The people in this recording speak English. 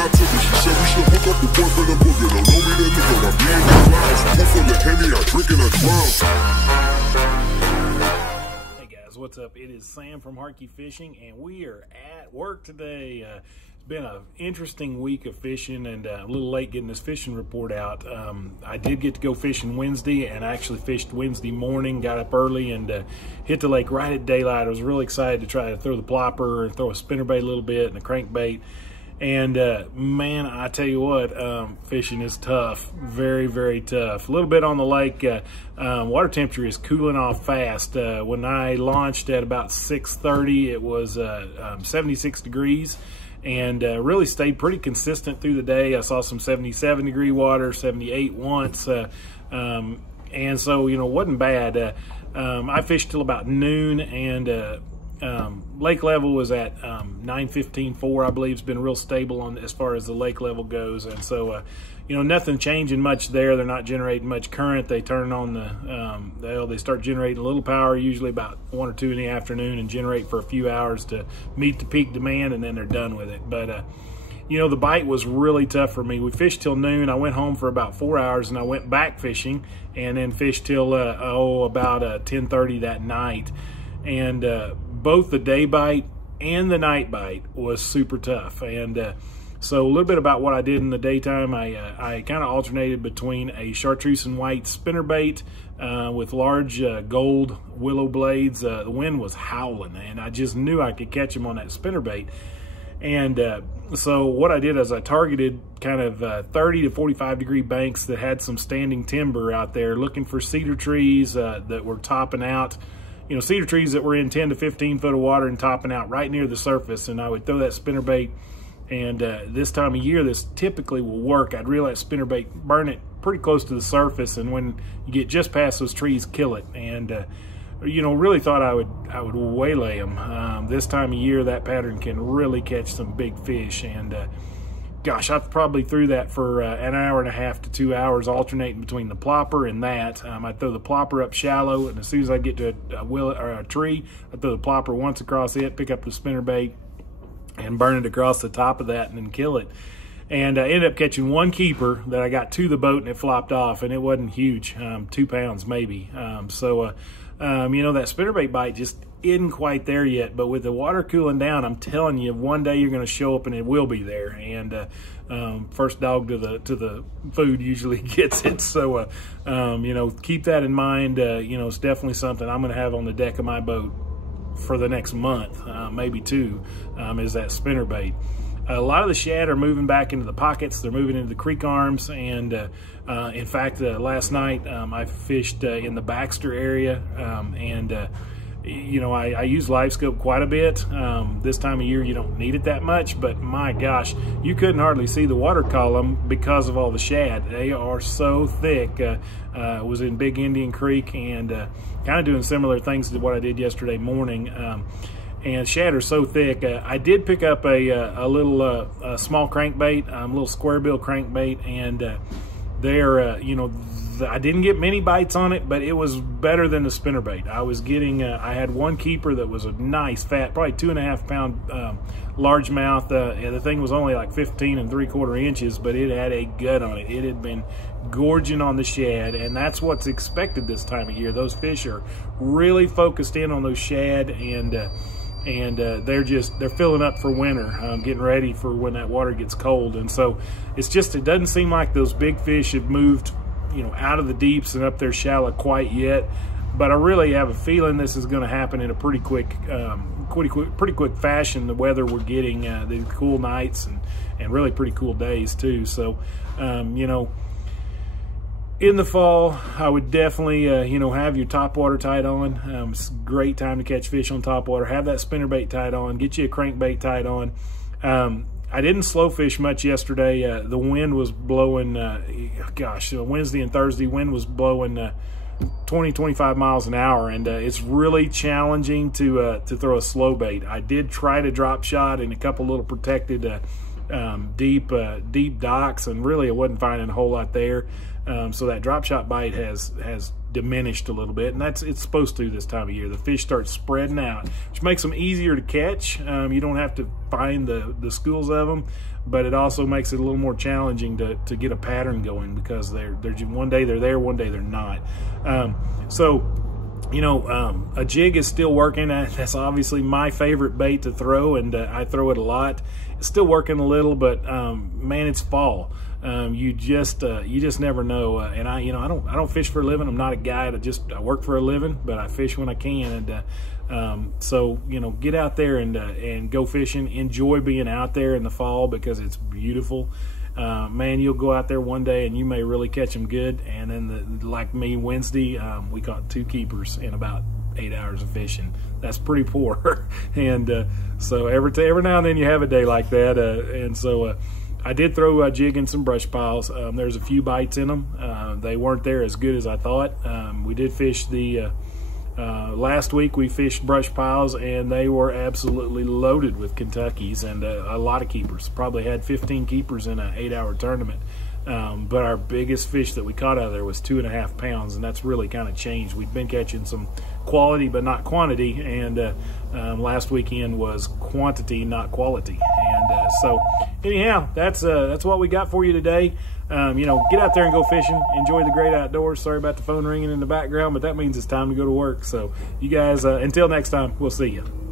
I took her. She said we should hook up the boyfriend and booger. Don't know me, that nigga, my being the clouds. One full of Henny, I drink and I drown. Hey guys, what's up? It is Sam from Harkey Fishing, and we are at work today. It's been an interesting week of fishing, and a little late getting this fishing report out. I did get to go fishing Wednesday, and I actually fished Wednesday morning, got up early and hit the lake right at daylight. I was really excited to try to throw the plopper and throw a spinnerbait a little bit and a crankbait. And man, I tell you what, fishing is tough, very, very tough. A little bit on the lake, water temperature is cooling off fast. When I launched at about 6:30, it was 76 degrees. And really stayed pretty consistent through the day. I saw some 77-degree water, 78 once, and so, you know, wasn't bad. I fished till about noon, and lake level was at 9:15.4, I believe. It's been real stable on as far as the lake level goes, and so you know, nothing changing much there. They're not generating much current. They turn on they start generating a little power, usually about 1 or 2 in the afternoon, and generate for a few hours to meet the peak demand, and then they're done with it. But you know, the bite was really tough for me. We fished till noon. I went home for about 4 hours, and I went back fishing, and then fished till about 10:30 that night. And both the day bite and the night bite was super tough. And so a little bit about what I did in the daytime. I kind of alternated between a chartreuse and white spinnerbait with large gold willow blades. The wind was howling, and I just knew I could catch them on that spinnerbait. And so what I did is I targeted kind of 30 to 45 degree banks that had some standing timber out there, looking for cedar trees that were topping out. You know, cedar trees that were in 10 to 15 foot of water and topping out right near the surface. And I would throw that spinnerbait. And this time of year, this typically will work. I'd reel that spinnerbait, burn it pretty close to the surface, and when you get just past those trees, kill it. And you know, really thought I would waylay them. This time of year, that pattern can really catch some big fish. And gosh, I probably threw that for an hour and a half to 2 hours, alternating between the plopper and that. I'd throw the plopper up shallow, and as soon as I get to a tree, I'd throw the plopper once across it, pick up the spinnerbait, and burn it across the top of that, and then kill it. And I ended up catching one keeper that I got to the boat, and it flopped off, and it wasn't huge, 2 pounds maybe. You know, that spinnerbait bite just isn't quite there yet, but with the water cooling down, I'm telling you, one day you're going to show up and it will be there. And first dog to the food usually gets it. So you know, keep that in mind. You know, it's definitely something I'm going to have on the deck of my boat for the next month, maybe 2, is that spinnerbait. A lot of the shad are moving back into the pockets. They're moving into the creek arms. And in fact, last night I fished in the Baxter area, you know, I use live scope quite a bit. This time of year you don't need it that much, but my gosh, you couldn't hardly see the water column because of all the shad. They are so thick. Was in Big Indian Creek, and kind of doing similar things to what I did yesterday morning. And shad are so thick. I did pick up a little small crankbait, a little square bill crankbait, and they're you know, I didn't get many bites on it, but it was better than the spinnerbait. I was getting, I had one keeper that was a nice fat, probably 2.5 pound largemouth. The thing was only like 15 3/4 inches, but it had a gut on it. It had been gorging on the shad, and that's what's expected this time of year. Those fish are really focused in on those shad, and they're filling up for winter, getting ready for when that water gets cold. And so it's just, it doesn't seem like those big fish have moved, you know, out of the deeps and up there shallow quite yet. But I really have a feeling this is going to happen in a pretty quick fashion. The weather we're getting, the cool nights and really pretty cool days too. So you know, in the fall, I would definitely, you know, have your topwater tied on. It's a great time to catch fish on topwater. Have that spinnerbait tied on. Get you a crankbait tied on. I didn't slow fish much yesterday. The wind was blowing, gosh, Wednesday and Thursday, wind was blowing 20, 25 miles an hour, and it's really challenging to throw a slow bait. I did try to drop shot in a couple little protected deep docks, and really I wasn't finding a whole lot there. So that drop shot bite has diminished a little bit, and it's supposed to this time of year. The fish start spreading out, which makes them easier to catch. You don't have to find the schools of them, but it also makes it a little more challenging to get a pattern going, because they're one day they're there, one day they're not. So you know, a jig is still working. That's obviously my favorite bait to throw, and I throw it a lot. It's still working a little, but man, it's fall. You just never know. And I don't fish for a living. I'm not a guy I work for a living, but I fish when I can. And so get out there and go fishing. Enjoy being out there in the fall, because it's beautiful. Man, you'll go out there one day and you may really catch them good, and then like me, Wednesday, we caught 2 keepers in about 8 hours of fishing. That's pretty poor. And so every now and then you have a day like that. And so I did throw a jig in some brush piles. There's a few bites in them. They weren't there as good as I thought. We did fish last week we fished brush piles, and they were absolutely loaded with Kentuckys and a lot of keepers. Probably had 15 keepers in an 8-hour tournament. But our biggest fish that we caught out of there was 2.5 pounds, and that's really kind of changed. We've been catching some quality but not quantity, and last weekend was quantity, not quality. And so anyhow, that's what we got for you today. Get out there and go fishing. Enjoy the great outdoors. Sorry about the phone ringing in the background, but that means it's time to go to work. So you guys, until next time, we'll see you.